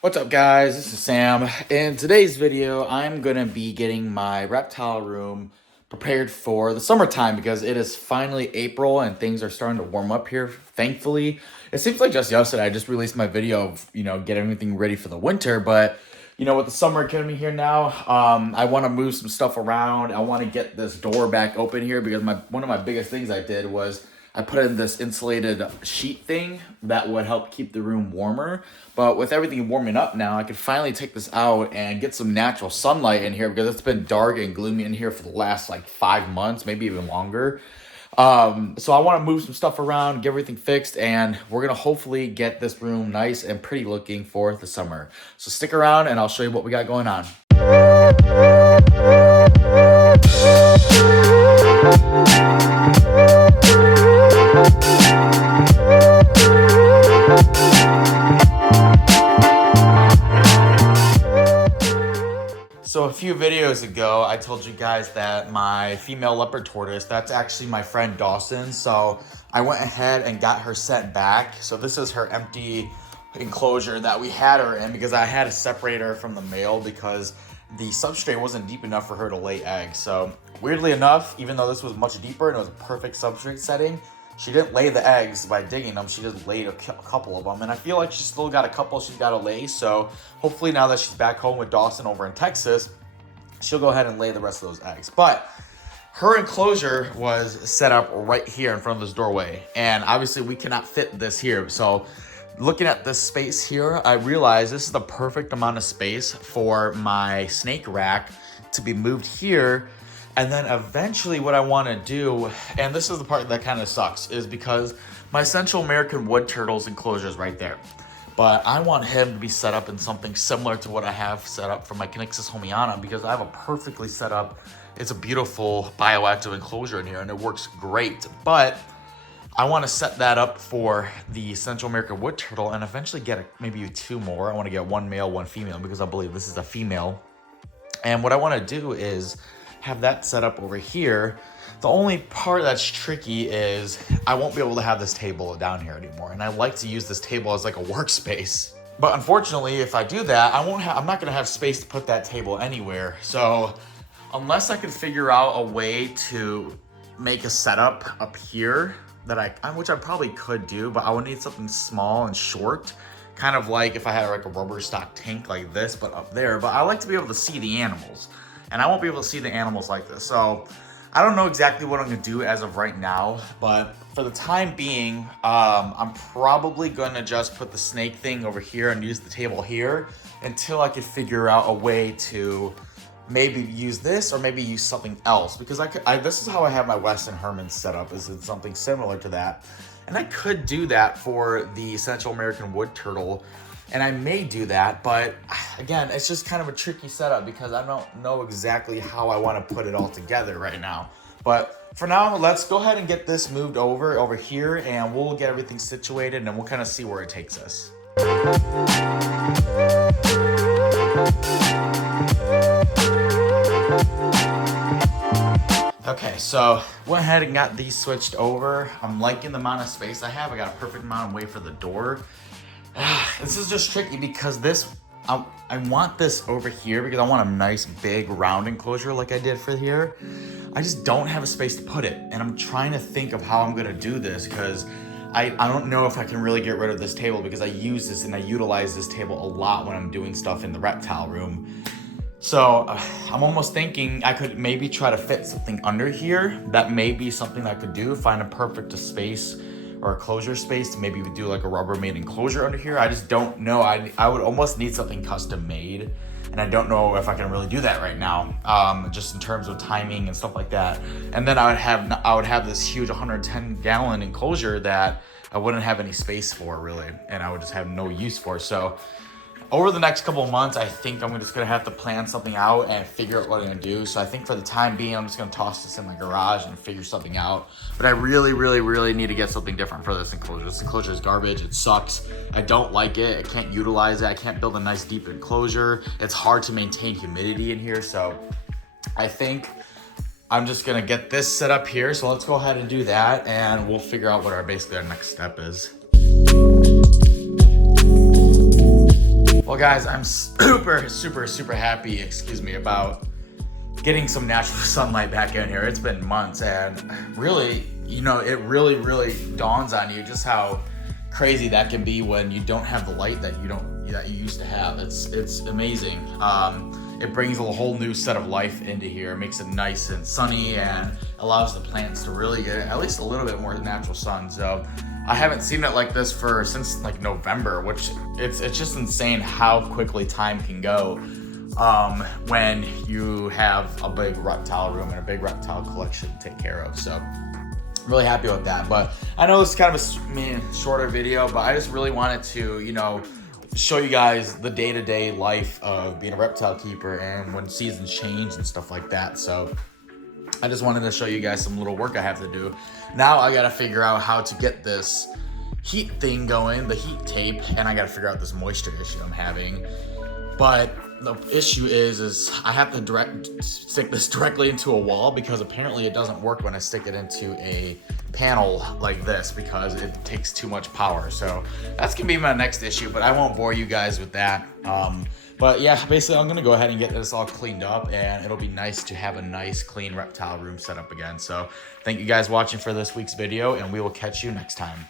What's up guys, this is Sam. In today's video, I'm gonna be getting my reptile room prepared for the summertime because it is finally April and things are starting to warm up here, thankfully. It seems like just yesterday I just released my video of, getting everything ready for the winter, but with the summer coming here now, I want to move some stuff around. I want to get this door back open here because one of my biggest things I did was I put in this insulated sheet thing that would help keep the room warmer. But with everything warming up now, I could finally take this out and get some natural sunlight in here because it's been dark and gloomy in here for the last like 5 months, maybe even longer. So I want to move some stuff around, get everything fixed, and we're going to hopefully get this room nice and pretty looking for the summer. So stick around and I'll show you what we got going on. So a few videos ago, I told you guys that my female leopard tortoise, that's actually my friend Dawson. So I went ahead and got her sent back. So this is her empty enclosure that we had her in because I had to separate her from the male because the substrate wasn't deep enough for her to lay eggs. So weirdly enough, even though this was much deeper and it was a perfect substrate setting, she didn't lay the eggs by digging them. She just laid a couple of them. And I feel like she's still got a couple she's got to lay. So hopefully now that she's back home with Dawson over in Texas, she'll go ahead and lay the rest of those eggs. But her enclosure was set up right here in front of this doorway. And obviously we cannot fit this here. So looking at this space here, I realized this is the perfect amount of space for my snake rack to be moved here. And then eventually what I want to do, and this is the part that kind of sucks, is because my Central American wood turtle's enclosure is right there. But I want him to be set up in something similar to what I have set up for my Conyxus homiana because I have a perfectly set up, it's a beautiful bioactive enclosure in here and it works great. But I want to set that up for the Central American wood turtle and eventually get maybe 2 more. I want to get 1 male, 1 female because I believe this is a female. And what I want to do is have that set up over here. The only part that's tricky is I won't be able to have this table down here anymore. And I like to use this table as like a workspace. But unfortunately, if I do that, I'm not gonna have space to put that table anywhere. So unless I can figure out a way to make a setup up here which I probably could do, but I would need something small and short. Kind of like if I had like a rubber stock tank like this, but up there. But I like to be able to see the animals. And I won't be able to see the animals like this. So I don't know exactly what I'm gonna do as of right now, but for the time being, I'm probably gonna just put the snake thing over here and use the table here until I could figure out a way to maybe use this or maybe use something else. Because this is how I have my Weston Herman set up, is it's something similar to that. And I could do that for the Central American wood turtle, and I may do that, but again, it's just kind of a tricky setup because I don't know exactly how I want to put it all together right now. But for now, let's go ahead and get this moved over here, and we'll get everything situated, and we'll kind of see where it takes us. Okay, so went ahead and got these switched over. I'm liking the amount of space I have. I got a perfect amount of way for the door. This is just tricky because I want this over here because I want a nice big round enclosure like I did for here. I just don't have a space to put it, and I'm trying to think of how I'm gonna do this because I don't know if I can really get rid of this table because I use this and I utilize this table a lot when I'm doing stuff in the reptile room. So I'm almost thinking I could maybe try to fit something under here. That may be something I could do, find a perfect space or a closure space to maybe do like a Rubbermaid enclosure under here. I just don't know. I would almost need something custom made, and I don't know if I can really do that right now, just in terms of timing and stuff like that. And then I would have this huge 110-gallon enclosure that I wouldn't have any space for really, and I would just have no use for. So over the next couple of months, I think I'm just gonna have to plan something out and figure out what I'm gonna do. So I think for the time being, I'm just gonna toss this in my garage and figure something out. But I really, really, really need to get something different for this enclosure. This enclosure is garbage, it sucks. I don't like it, I can't utilize it. I can't build a nice deep enclosure. It's hard to maintain humidity in here. So I think I'm just gonna get this set up here. So let's go ahead and do that, and we'll figure out what basically our next step is. Well guys, I'm super happy, about getting some natural sunlight back in here. It's been months, and really, it really dawns on you just how crazy that can be when you don't have the light that you used to have. It's amazing. It brings a whole new set of life into here. It makes it nice and sunny and allows the plants to really get at least a little bit more natural sun. So I haven't seen it like this since like November, which it's just insane how quickly time can go when you have a big reptile room and a big reptile collection to take care of. So I'm really happy with that. But I know this is kind of a shorter video, but I just really wanted to, show you guys the day-to-day life of being a reptile keeper and when seasons change and stuff like that. So I just wanted to show you guys some little work I have to do. Now I gotta figure out how to get this heat thing going, the heat tape, and I gotta figure out this moisture issue I'm having. But the issue is I have to stick this directly into a wall, because apparently it doesn't work when I stick it into a panel like this because it takes too much power. So that's gonna be my next issue, but I won't bore you guys with that. But yeah, basically I'm gonna go ahead and get this all cleaned up, and it'll be nice to have a nice clean reptile room set up again. So thank you guys watching for this week's video, and we will catch you next time.